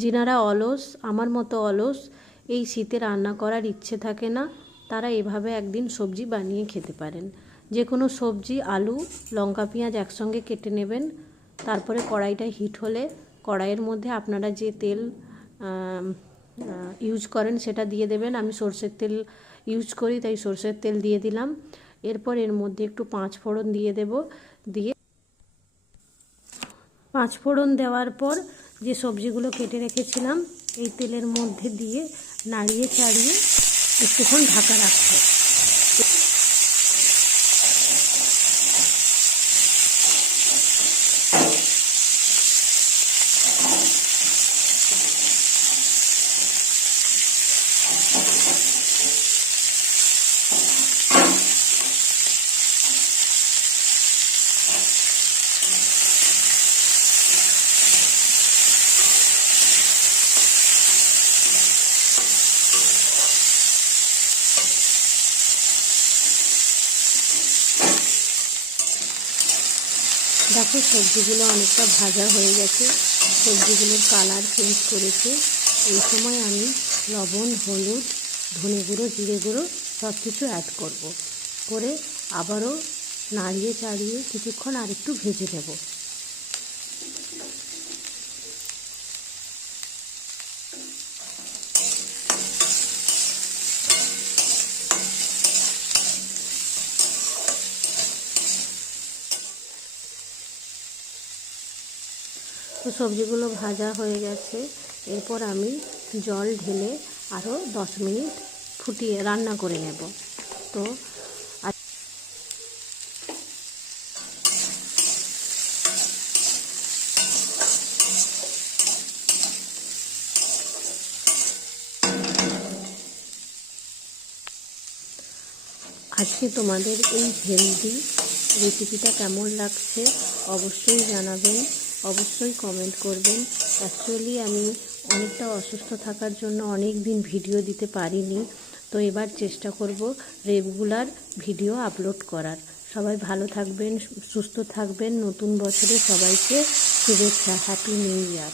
যিনারা অলস, আমার মতো অলস, এই শীতে রান্না করার ইচ্ছে থাকে না, তারা এভাবে একদিন সবজি বানিয়ে খেতে পারেন। যে কোনো সবজি, আলু, লঙ্কা, পেঁয়াজ একসঙ্গে কেটে নেবেন। তারপরে কড়াইটা হিট হলে কড়াইয়ের মধ্যে আপনারা যে তেল ইউজ করেন সেটা দিয়ে দেবেন। আমি সরষের তেল ইউজ করি, তাই সরষের তেল দিয়ে দিলাম। এরপর এর মধ্যে একটু পাঁচ ফোড়ন দিয়ে দেব। দিয়ে পাঁচ ফোড়ন দেওয়ার পর যে সবজিগুলো কেটে রেখেছিলাম এই তেলের মধ্যে দিয়ে নাড়িয়ে চাড়িয়ে একটুক্ষণ ঢাকা রাখবো। দেখো সবজিগুলো অনেকটা ভাজা হয়ে গেছে, সবজিগুলোর কালার চেঞ্জ করেছে। এই সময় আমি লবণ, হলুদ, ধনে গুঁড়ো, জিরে গুঁড়ো সব কিছু অ্যাড করব। করে আবারও নাড়িয়ে চাড়িয়ে কিছুক্ষণ আর একটু ভেজে নেব। তো সবজিগুলো ভাজা হয়ে গেছে। এরপর আমি জল ঢেলে আরও 10 মিনিট ফুটিয়ে রান্না করে নেব। তো আজকে তোমাদের এই হেলদি রেসিপিটা কেমন লাগছে অবশ্যই জানাবেন, অবশ্যই কমেন্ট করবেন। অ্যাকচুয়ালি আমি অনেকটা অসুস্থ থাকার জন্য অনেক দিন ভিডিও দিতে পারিনি, তো এবার চেষ্টা করব রেগুলার ভিডিও আপলোড করার। সবাই ভালো থাকবেন, সুস্থ থাকবেন। নতুন বছরে সবাইকে শুভেচ্ছা, হ্যাপি নিউ ইয়ার।